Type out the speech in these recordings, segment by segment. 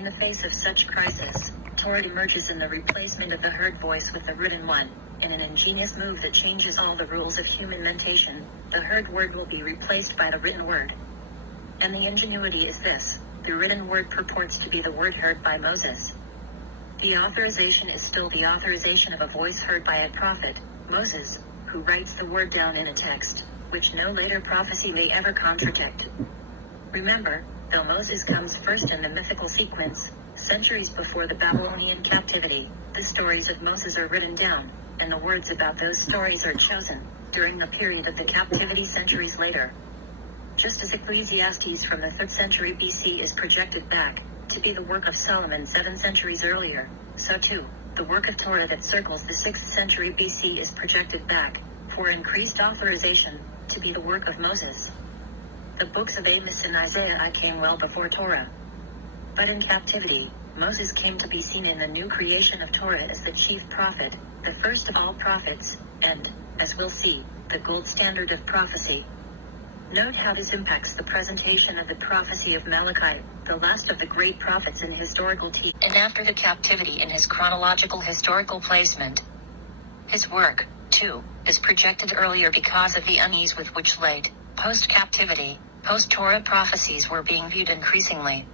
In the face of such crisis, Torah emerges in the replacement of the heard voice with the written one. In an ingenious move that changes all the rules of human mentation, the heard word will be replaced by the written word. And the ingenuity is this: the written word purports to be the word heard by Moses. The authorization is still the authorization of a voice heard by a prophet, Moses, who writes the word down in a text, which no later prophecy may ever contradict. Remember, though Moses comes first in the mythical sequence, centuries before the Babylonian captivity, the stories of Moses are written down, and the words about those stories are chosen, during the period of the captivity centuries later. Just as Ecclesiastes from the 3rd century BC is projected back, to be the work of Solomon 7 centuries earlier, so too, the work of Torah that circles the 6th century BC is projected back, for increased authorization, to be the work of Moses. The books of Amos and Isaiah came well before Torah. But in captivity, Moses came to be seen in the new creation of Torah as the chief prophet, the first of all prophets, and, as we'll see, the gold standard of prophecy. Note how this impacts the presentation of the prophecy of Malachi, the last of the great prophets in historical teaching. And after the captivity in his chronological historical placement, his work, too, is projected earlier because of the unease with which late, post-captivity, post-Torah prophecies were being viewed increasingly.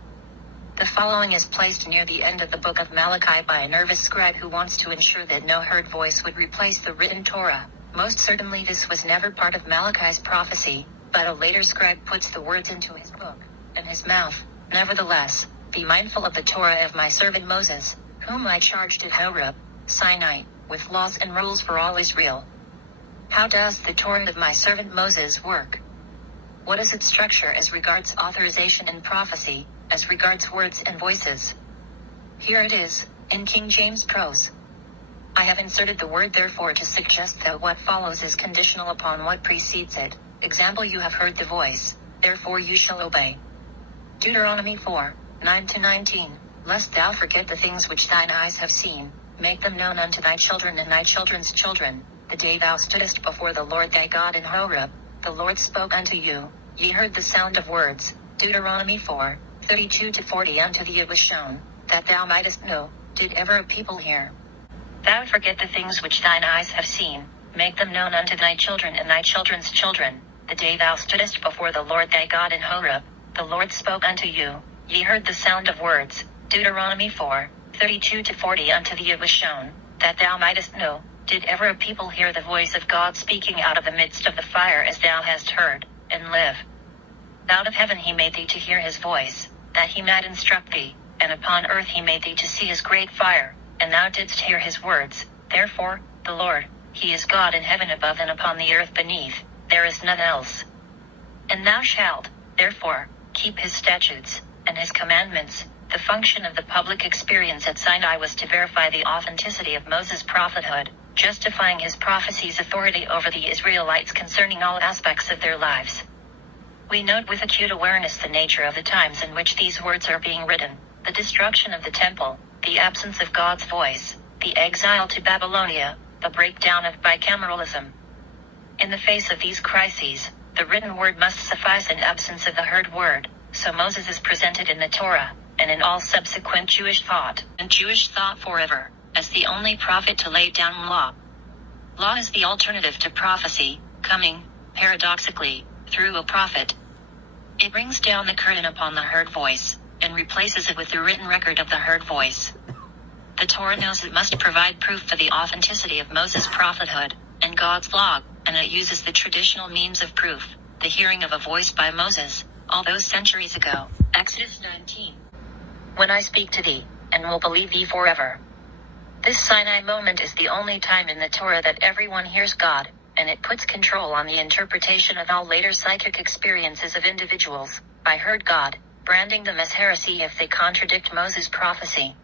The following is placed near the end of the book of Malachi by a nervous scribe who wants to ensure that no heard voice would replace the written Torah. Most certainly this was never part of Malachi's prophecy, but a later scribe puts the words into his book, and his mouth. Nevertheless, be mindful of the Torah of my servant Moses, whom I charged at Horeb, Sinai, with laws and rules for all Israel. How does the Torah of my servant Moses work? What is its structure as regards authorization and prophecy, as regards words and voices? Here it is, in King James prose. I have inserted the word therefore to suggest that what follows is conditional upon what precedes it. Example: you have heard the voice, therefore you shall obey. Deuteronomy 4, 9-19, lest thou forget the things which thine eyes have seen, make them known unto thy children and thy children's children, the day thou stoodest before the Lord thy God in Horeb, the Lord spoke unto you, ye heard the sound of words. Deuteronomy 4, 32-40, unto thee it was shown, that thou mightest know, did ever a people hear. Thou forget the things which thine eyes have seen, make them known unto thy children and thy children's children, the day thou stoodest before the Lord thy God in Horeb, the Lord spoke unto you, ye heard the sound of words. Deuteronomy 4, 32-40, unto thee it was shown, that thou mightest know, did ever a people hear the voice of God speaking out of the midst of the fire as thou hast heard, and live. Out of heaven he made thee to hear his voice, that he might instruct thee, and upon earth he made thee to see his great fire, and thou didst hear his words. Therefore, the Lord, he is God in heaven above and upon the earth beneath, there is none else. And thou shalt, therefore, keep his statutes, and his commandments. The function of the public experience at Sinai was to verify the authenticity of Moses' prophethood, justifying his prophecy's authority over the Israelites concerning all aspects of their lives. We note with acute awareness the nature of the times in which these words are being written: the destruction of the temple, the absence of God's voice, the exile to Babylonia, the breakdown of bicameralism. In the face of these crises, the written word must suffice in absence of the heard word, so Moses is presented in the Torah, and in all subsequent Jewish thought, and Jewish thought forever, as the only prophet to lay down law. Law is the alternative to prophecy, coming, paradoxically, through a prophet. It brings down the curtain upon the heard voice, and replaces it with the written record of the heard voice. The Torah knows it must provide proof for the authenticity of Moses' prophethood, and God's law, and it uses the traditional means of proof, the hearing of a voice by Moses, all those centuries ago. Exodus 19. When I speak to thee, and will believe thee forever. This Sinai moment is the only time in the Torah that everyone hears God, and it puts control on the interpretation of all later psychic experiences of individuals. I heard God, branding them as heresy if they contradict Moses' prophecy.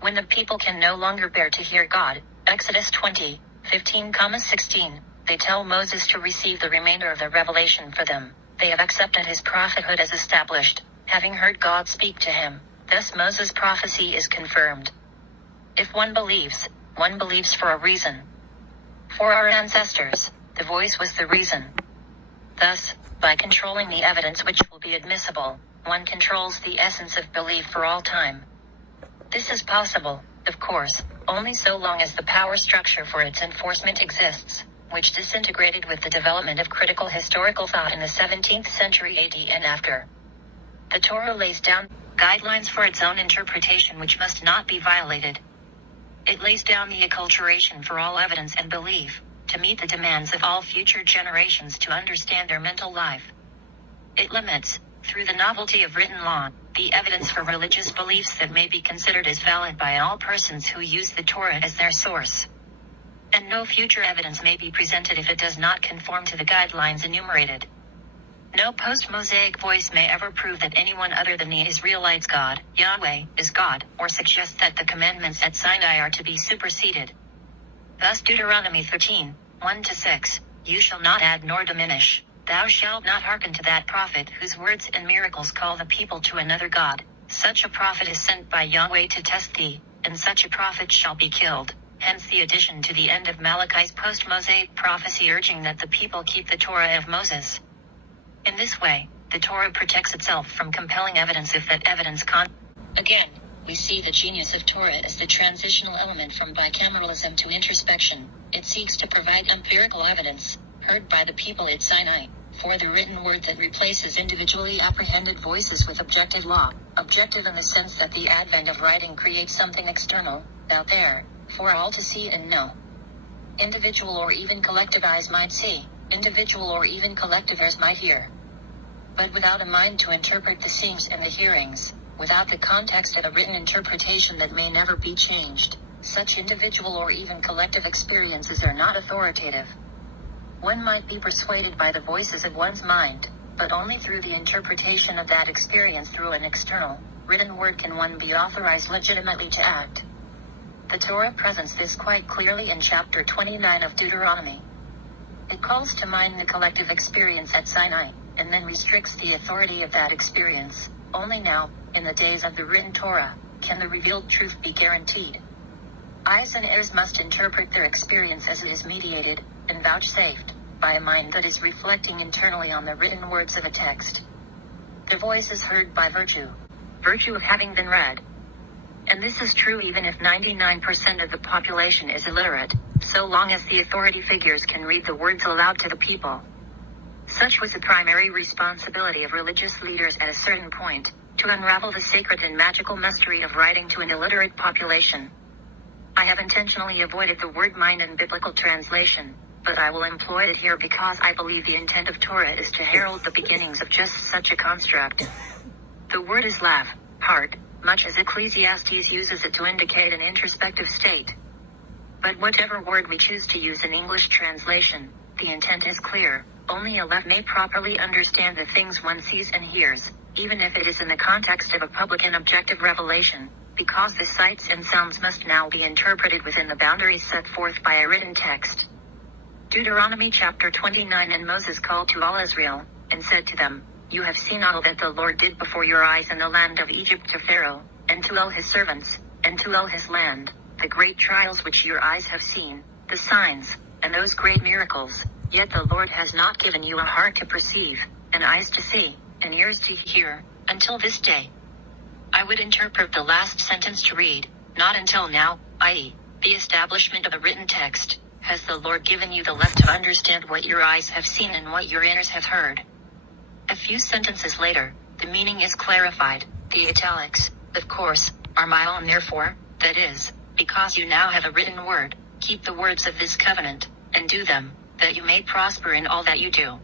When the people can no longer bear to hear God, Exodus 20, 15-16, they tell Moses to receive the remainder of the revelation for them. They have accepted his prophethood as established, having heard God speak to him. Thus Moses' prophecy is confirmed. If one believes for a reason. For our ancestors, the voice was the reason. Thus, by controlling the evidence which will be admissible, one controls the essence of belief for all time. This is possible, of course, only so long as the power structure for its enforcement exists, which disintegrated with the development of critical historical thought in the 17th century AD and after. The Torah lays down guidelines for its own interpretation which must not be violated. It lays down the acculturation for all evidence and belief, to meet the demands of all future generations to understand their mental life. It limits, through the novelty of written law, the evidence for religious beliefs that may be considered as valid by all persons who use the Torah as their source. And no future evidence may be presented if it does not conform to the guidelines enumerated. No post-Mosaic voice may ever prove that anyone other than the Israelites' God, Yahweh, is God, or suggest that the commandments at Sinai are to be superseded. Thus Deuteronomy 13, 1-6, You shall not add nor diminish. Thou shalt not hearken to that prophet whose words and miracles call the people to another God. Such a prophet is sent by Yahweh to test thee, and such a prophet shall be killed. Hence the addition to the end of Malachi's post-Mosaic prophecy urging that the people keep the Torah of Moses. In this way, the Torah protects itself from compelling evidence if that evidence Again, we see the genius of Torah as the transitional element from bicameralism to introspection. It seeks to provide empirical evidence, heard by the people at Sinai, for the written word that replaces individually apprehended voices with objective law, objective in the sense that the advent of writing creates something external, out there, for all to see and know. Individual or even collective eyes might see, individual or even collective ears might hear. But without a mind to interpret the seeings and the hearings, without the context of a written interpretation that may never be changed, such individual or even collective experiences are not authoritative. One might be persuaded by the voices of one's mind, but only through the interpretation of that experience through an external, written word can one be authorized legitimately to act. The Torah presents this quite clearly in chapter 29 of Deuteronomy. It calls to mind the collective experience at Sinai, and then restricts the authority of that experience. Only now, in the days of the written Torah, can the revealed truth be guaranteed. Eyes and ears must interpret their experience as it is mediated, and vouchsafed, by a mind that is reflecting internally on the written words of a text. The voice is heard by virtue of having been read. And this is true even if 99% of the population is illiterate, so long as the authority figures can read the words aloud to the people. Such was the primary responsibility of religious leaders at a certain point, to unravel the sacred and magical mystery of writing to an illiterate population. I have intentionally avoided the word mind in biblical translation, but I will employ it here because I believe the intent of Torah is to herald the beginnings of just such a construct. The word is lav, heart, much as Ecclesiastes uses it to indicate an introspective state. But whatever word we choose to use in English translation, the intent is clear. Only a left may properly understand the things one sees and hears, even if it is in the context of a public and objective revelation, because the sights and sounds must now be interpreted within the boundaries set forth by a written text. Deuteronomy chapter 29 And Moses called to all Israel, and said to them, You have seen all that the Lord did before your eyes in the land of Egypt to Pharaoh, and to all his servants, and to all his land, the great trials which your eyes have seen, the signs, and those great miracles. Yet the Lord has not given you a heart to perceive, and eyes to see, and ears to hear, until this day. I would interpret the last sentence to read, not until now, i.e., the establishment of the written text, has the Lord given you the left to understand what your eyes have seen and what your ears have heard. A few sentences later, the meaning is clarified. The italics, of course, are my own therefore, that is, because you now have a written word, keep the words of this covenant, and do them, that you may prosper in all that you do.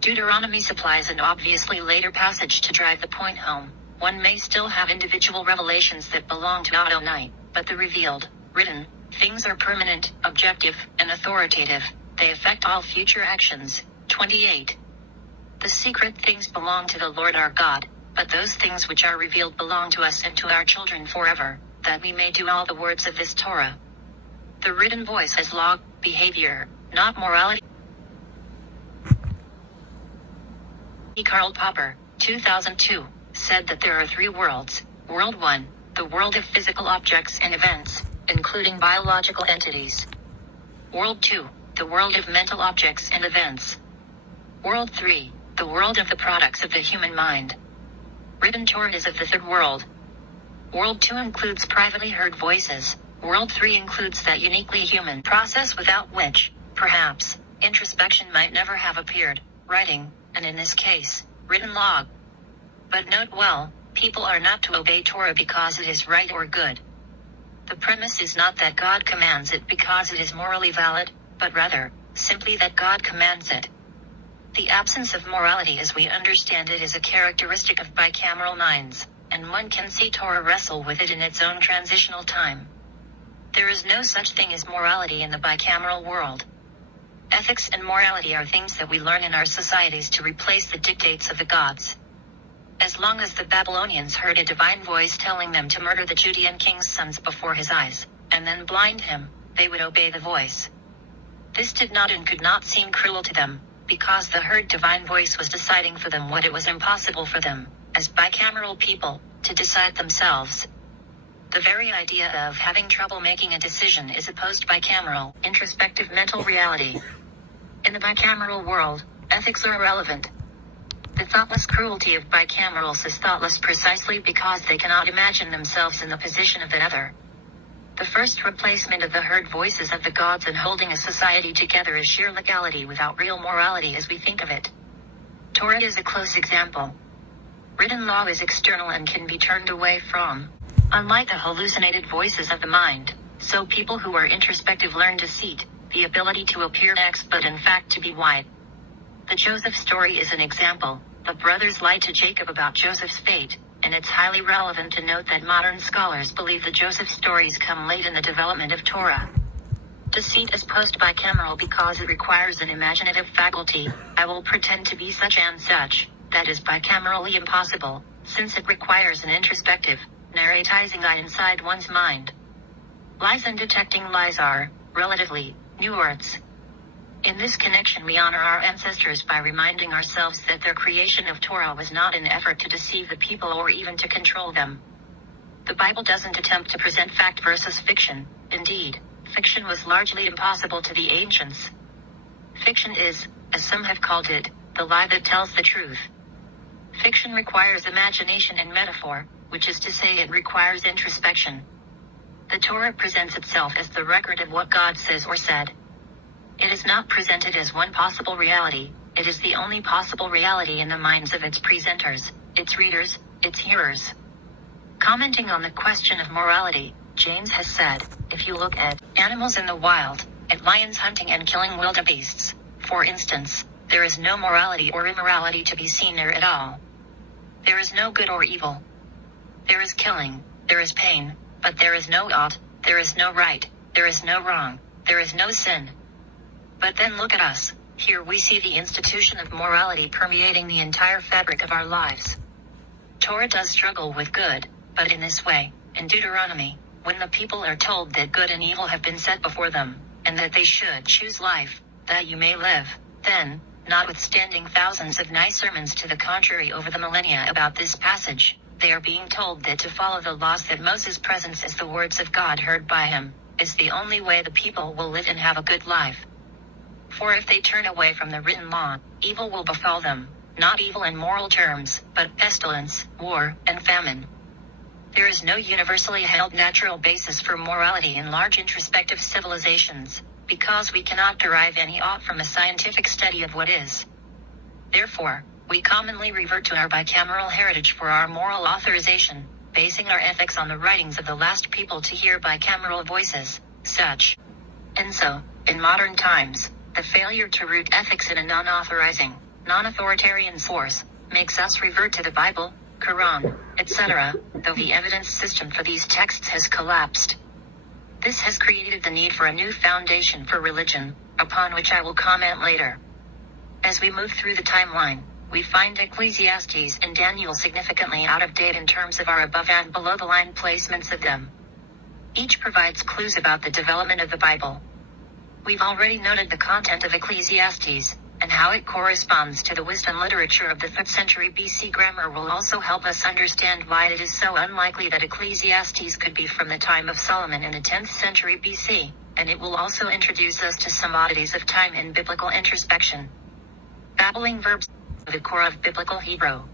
Deuteronomy supplies an obviously later passage to drive the point home. One may still have individual revelations that belong to Adonai, but the revealed, written, things are permanent, objective, and authoritative. They affect all future actions. 28. The secret things belong to the Lord our God, but those things which are revealed belong to us and to our children forever, that we may do all the words of this Torah. The written voice as law, behavior, not morality. Karl Popper, 2002, said that there are three worlds. World 1, the world of physical objects and events, including biological entities. World 2, the world of mental objects and events. World 3, the world of the products of the human mind. Written Torah is of the third world. World 2 includes privately heard voices. World 3 includes that uniquely human process without which, perhaps, introspection might never have appeared, writing, and in this case, written log. But note well, people are not to obey Torah because it is right or good. The premise is not that God commands it because it is morally valid, but rather, simply that God commands it. The absence of morality as we understand it is a characteristic of bicameral minds, and one can see Torah wrestle with it in its own transitional time. There is no such thing as morality in the bicameral world. Ethics and morality are things that we learn in our societies to replace the dictates of the gods. As long as the Babylonians heard a divine voice telling them to murder the Judean king's sons before his eyes, and then blind him, they would obey the voice. This did not and could not seem cruel to them, because the heard divine voice was deciding for them what it was impossible for them, as bicameral people, to decide themselves. The very idea of having trouble making a decision is opposed bicameral, introspective mental reality. In the bicameral world, ethics are irrelevant. The thoughtless cruelty of bicamerals is thoughtless precisely because they cannot imagine themselves in the position of the other. The first replacement of the heard voices of the gods and holding a society together is sheer legality without real morality as we think of it. Torah is a close example. Written law is external and can be turned away from. Unlike the hallucinated voices of the mind, so people who are introspective learn deceit, the ability to appear X but in fact to be Y. The Joseph story is an example. The brothers lied to Jacob about Joseph's fate, and it's highly relevant to note that modern scholars believe the Joseph stories come late in the development of Torah. Deceit is post-bicameral because it requires an imaginative faculty, I will pretend to be such and such, that is bicamerally impossible, since it requires an introspective, narratizing eye inside one's mind. Lies and detecting lies are, relatively, new arts. In this connection we honor our ancestors by reminding ourselves that their creation of Torah was not an effort to deceive the people or even to control them. The Bible doesn't attempt to present fact versus fiction. Indeed, fiction was largely impossible to the ancients. Fiction is, as some have called it, the lie that tells the truth. Fiction requires imagination and metaphor, which is to say it requires introspection. The Torah presents itself as the record of what God says or said. It is not presented as one possible reality, it is the only possible reality in the minds of its presenters, its readers, its hearers. Commenting on the question of morality, James has said, if you look at animals in the wild, at lions hunting and killing wildebeests, for instance, there is no morality or immorality to be seen there at all. There is no good or evil. There is killing, there is pain, but there is no ought, there is no right, there is no wrong, there is no sin. But then look at us. Here we see the institution of morality permeating the entire fabric of our lives. Torah does struggle with good, but in this way, in Deuteronomy, when the people are told that good and evil have been set before them, and that they should choose life, that you may live, then, notwithstanding thousands of nice sermons to the contrary over the millennia about this passage, they are being told that to follow the laws that Moses presents as the words of God heard by him, is the only way the people will live and have a good life. For if they turn away from the written law, evil will befall them, not evil in moral terms, but pestilence, war, and famine. There is no universally held natural basis for morality in large introspective civilizations, because we cannot derive any ought from a scientific study of what is. Therefore, we commonly revert to our bicameral heritage for our moral authorization, basing our ethics on the writings of the last people to hear bicameral voices, such. And so, in modern times, the failure to root ethics in a non-authorizing, non-authoritarian source, makes us revert to the Bible, Quran, etc., though the evidence system for these texts has collapsed. This has created the need for a new foundation for religion, upon which I will comment later. As we move through the timeline, we find Ecclesiastes and Daniel significantly out of date in terms of our above and below the line placements of them. Each provides clues about the development of the Bible. We've already noted the content of Ecclesiastes, and how it corresponds to the wisdom literature of the 3rd century BC. Grammar will also help us understand why it is so unlikely that Ecclesiastes could be from the time of Solomon in the 10th century BC, and it will also introduce us to some oddities of time in biblical introspection. Babbling verbs, the core of biblical Hebrew.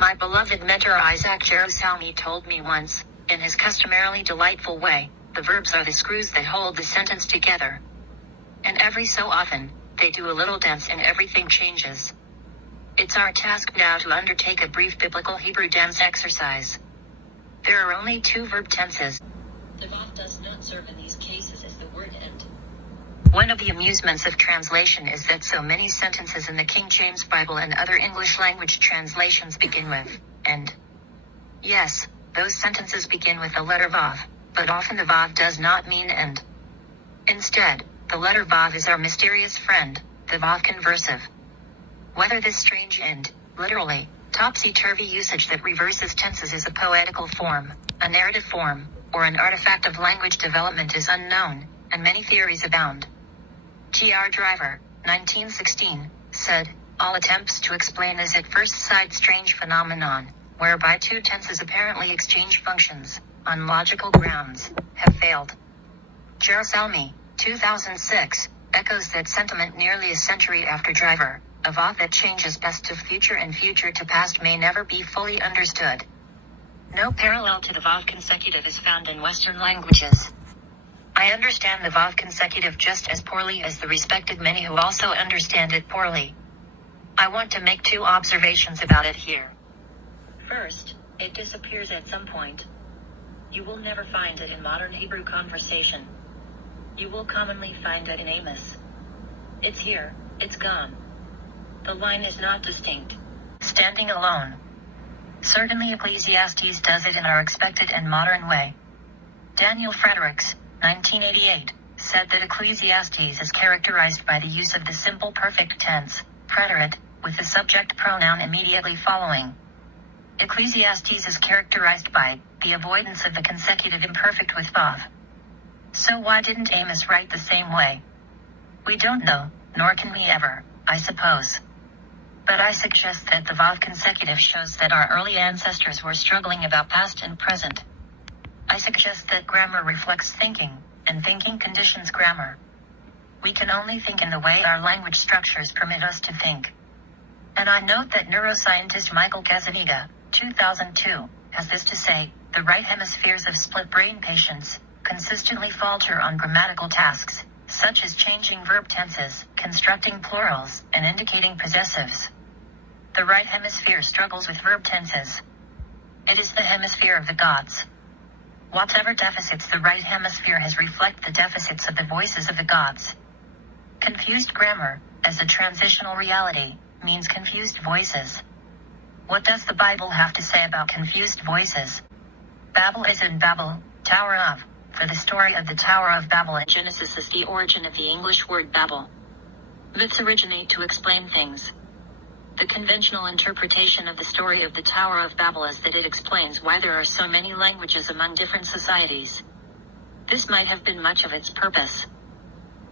My beloved mentor Isaac Jerusalmi told me once, in his customarily delightful way, the verbs are the screws that hold the sentence together. And every so often, they do a little dance and everything changes. It's our task now to undertake a brief biblical Hebrew dance exercise. There are only 2 verb tenses. The vav does not serve in these cases as the word end. One of the amusements of translation is that so many sentences in the King James Bible and other English language translations begin with end. Yes, those sentences begin with the letter vav, but often the vav does not mean end. Instead, the letter vav is our mysterious friend, the vav conversive. Whether this strange and, literally, topsy-turvy usage that reverses tenses is a poetical form, a narrative form, or an artifact of language development is unknown, and many theories abound. G.R. Driver, 1916, said, "All attempts to explain this at first sight strange phenomenon, whereby 2 tenses apparently exchange functions, on logical grounds, have failed." Jerusalmi, 2006, echoes that sentiment nearly a century after Driver. A vav that changes past to future and future to past may never be fully understood. No parallel to the vav consecutive is found in Western languages. I understand the vav consecutive just as poorly as the respected many who also understand it poorly. I want to make 2 observations about it here. First, it disappears at some point. You will never find it in modern Hebrew conversation. You will commonly find it in Amos. It's here, it's gone. The line is not distinct, standing alone. Certainly Ecclesiastes does it in our expected and modern way. Daniel Fredericks, 1988, said that Ecclesiastes is characterized by the use of the simple perfect tense, preterite, with the subject pronoun immediately following. Ecclesiastes is characterized by the avoidance of the consecutive imperfect with vav. So why didn't Amos write the same way? We don't know, nor can we ever, I suppose. But I suggest that the vav consecutive shows that our early ancestors were struggling about past and present. I suggest that grammar reflects thinking, and thinking conditions grammar. We can only think in the way our language structures permit us to think. And I note that neuroscientist Michael Gazzaniga, 2002, has this to say: the right hemispheres of split brain patients consistently falter on grammatical tasks, such as changing verb tenses, constructing plurals, and indicating possessives. The right hemisphere struggles with verb tenses. It is the hemisphere of the gods. Whatever deficits the right hemisphere has reflect the deficits of the voices of the gods. Confused grammar, as a transitional reality, means confused voices. What does the Bible have to say about confused voices? Babel is in Babel, Tower of. For the story of the Tower of Babel in Genesis is the origin of the English word Babel. Myths originate to explain things. The conventional interpretation of the story of the Tower of Babel is that it explains why there are so many languages among different societies. This might have been much of its purpose.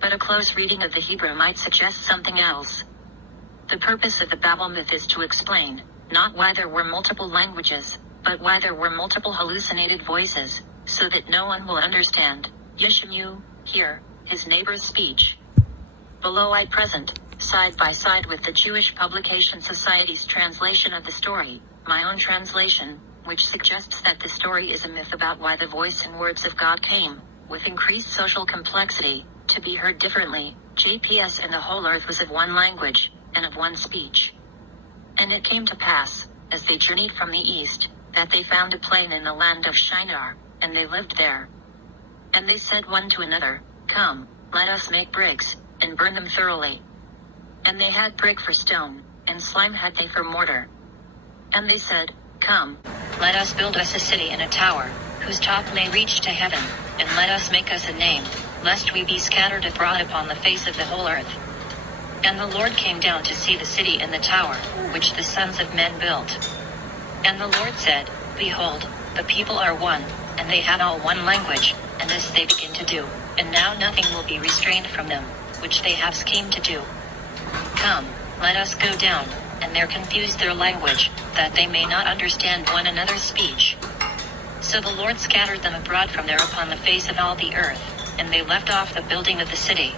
But a close reading of the Hebrew might suggest something else. The purpose of the Babel myth is to explain, not why there were multiple languages, but why there were multiple hallucinated voices, so that no one will understand, Yeshemu, hear, his neighbor's speech. Below I present, side by side with the Jewish Publication Society's translation of the story, my own translation, which suggests that the story is a myth about why the voice and words of God came, with increased social complexity, to be heard differently. JPS and the whole earth was of one language, and of one speech. And it came to pass, as they journeyed from the east, that they found a plain in the land of Shinar, and they lived there. And they said one to another, Come, let us make bricks, and burn them thoroughly. And they had brick for stone, and slime had they for mortar. And they said, Come, let us build us a city and a tower, whose top may reach to heaven, and let us make us a name, lest we be scattered abroad upon the face of the whole earth. And the Lord came down to see the city and the tower, which the sons of men built. And the Lord said, Behold, the people are one, and they had all one language, and this they begin to do, and now nothing will be restrained from them, which they have schemed to do. Come, let us go down, and there confuse their language, that they may not understand one another's speech. So the Lord scattered them abroad from there upon the face of all the earth, and they left off the building of the city.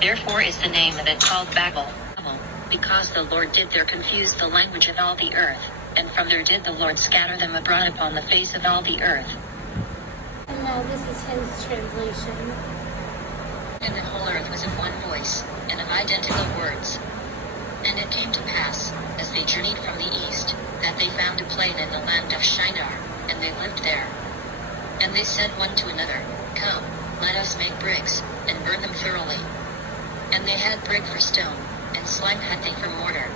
Therefore is the name of it called Babel, because the Lord did there confuse the language of all the earth. and from there did the Lord scatter them abroad upon the face of all the earth. And now this is his translation. And the whole earth was of one voice, and of identical words. And it came to pass, as they journeyed from the east, that they found a plain in the land of Shinar, and they lived there. And they said one to another, Come, let us make bricks, and burn them thoroughly. And they had brick for stone, and slime had they for mortar.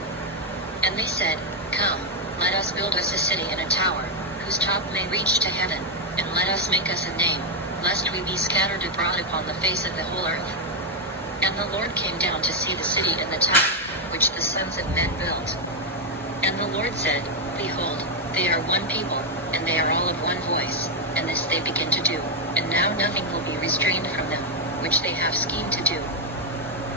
And they said, Come, let us build us a city and a tower, whose top may reach to heaven, and let us make us a name, lest we be scattered abroad upon the face of the whole earth. And the Lord came down to see the city and the tower, which the sons of men built. And the Lord said, Behold, they are one people, and they are all of one voice, and this they begin to do, and now nothing will be restrained from them, which they have schemed to do.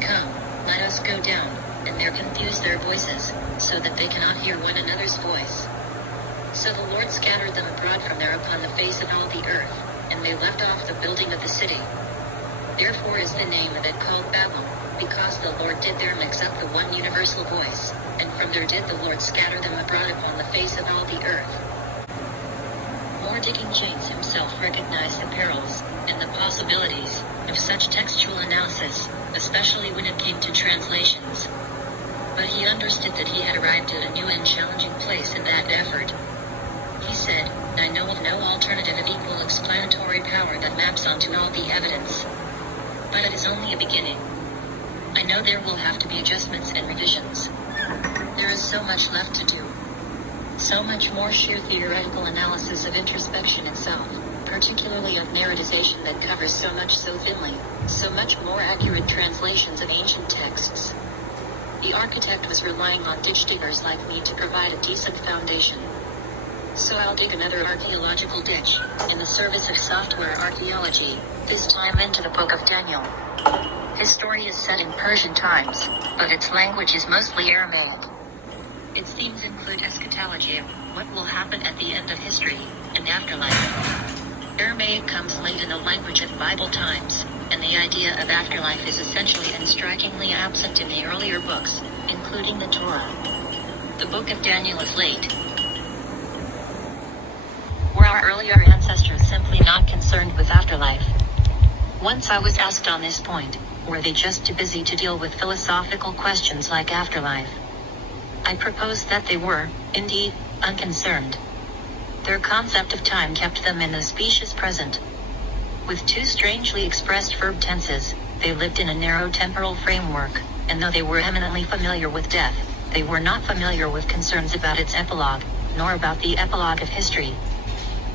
Come, let us go down, and there confuse their voices, so that they cannot hear one another's voice. So the Lord scattered them abroad from there upon the face of all the earth, and they left off the building of the city. Therefore is the name of it called Babel, because the Lord did there mix up the one universal voice, and from there did the Lord scatter them abroad upon the face of all the earth. Digging James himself recognized the perils, and the possibilities, of such textual analysis, especially when it came to translations. But he understood that he had arrived at a new and challenging place in that effort. He said, I know of no alternative of equal explanatory power that maps onto all the evidence. But it is only a beginning. I know there will have to be adjustments and revisions. There is so much left to do. So much more sheer theoretical analysis of introspection itself, particularly of narratization that covers so much so thinly, so much more accurate translations of ancient texts. The architect was relying on ditch diggers like me to provide a decent foundation. So I'll dig another archaeological ditch, in the service of software archaeology, this time into the book of Daniel. His story is set in Persian times, but its language is mostly Aramaic. Its themes include eschatology, what will happen at the end of history, and afterlife. Aramaic comes late in the language of Bible times, and the idea of afterlife is essentially and strikingly absent in the earlier books, including the Torah. The book of Daniel is late. Were our earlier ancestors simply not concerned with afterlife? Once I was asked on this point, were they just too busy to deal with philosophical questions like afterlife? I proposed that they were, indeed, unconcerned. Their concept of time kept them in the specious present. With two strangely expressed verb tenses, they lived in a narrow temporal framework, and though they were eminently familiar with death, they were not familiar with concerns about its epilogue, nor about the epilogue of history.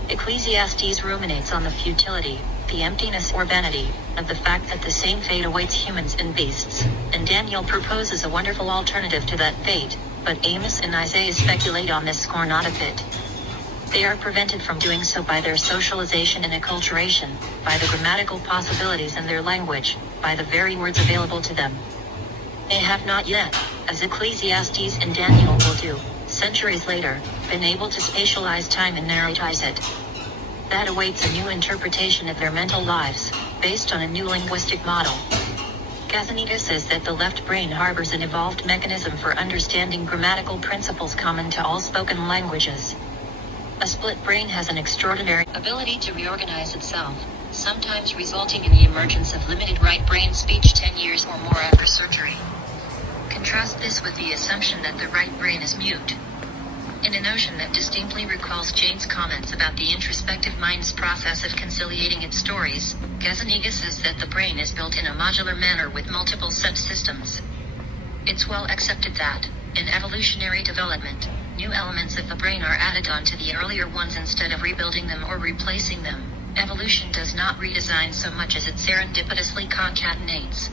Ecclesiastes ruminates on the futility, the emptiness or vanity, of the fact that the same fate awaits humans and beasts, and Daniel proposes a wonderful alternative to that fate, but Amos and Isaiah speculate on this score not a bit. They are prevented from doing so by their socialization and acculturation, by the grammatical possibilities in their language, by the very words available to them. They have not yet, as Ecclesiastes and Daniel will do, centuries later, been able to spatialize time and narratize it. That awaits a new interpretation of their mental lives, based on a new linguistic model. Gazzaniga says that the left brain harbors an evolved mechanism for understanding grammatical principles common to all spoken languages. A split brain has an extraordinary ability to reorganize itself, sometimes resulting in the emergence of limited right brain speech 10 years or more after surgery. Contrast this with the assumption that the right brain is mute. In a notion that distinctly recalls Jane's comments about the introspective mind's process of conciliating its stories, Gazzaniga says that the brain is built in a modular manner with multiple subsystems. It's well accepted that, in evolutionary development, new elements of the brain are added on to the earlier ones instead of rebuilding them or replacing them. Evolution does not redesign so much as it serendipitously concatenates.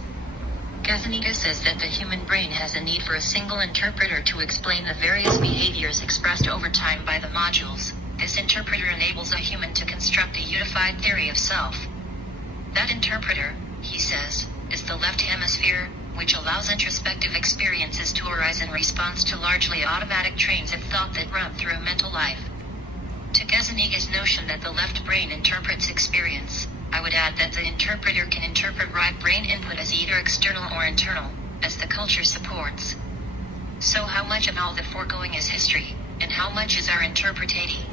Gazzaniga says that the human brain has a need for a single interpreter to explain the various behaviors expressed over time by the modules. This interpreter enables a human to construct a unified theory of self. That interpreter, he says, is the left hemisphere, which allows introspective experiences to arise in response to largely automatic trains of thought that run through a mental life. To Gazzaniga's notion that the left brain interprets experience, I would add that the interpreter can interpret right brain input as either external or internal, as the culture supports. So how much of all the foregoing is history, and how much is our interpretation?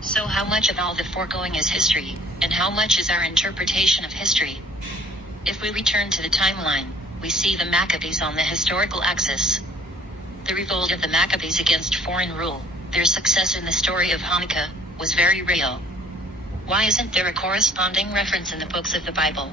So how much of all the foregoing is history, and how much is our interpretation of history? If we return to the timeline, we see the Maccabees on the historical axis. The revolt of the Maccabees against foreign rule, their success in the story of Hanukkah, was very real. Why isn't there a corresponding reference in the books of the Bible?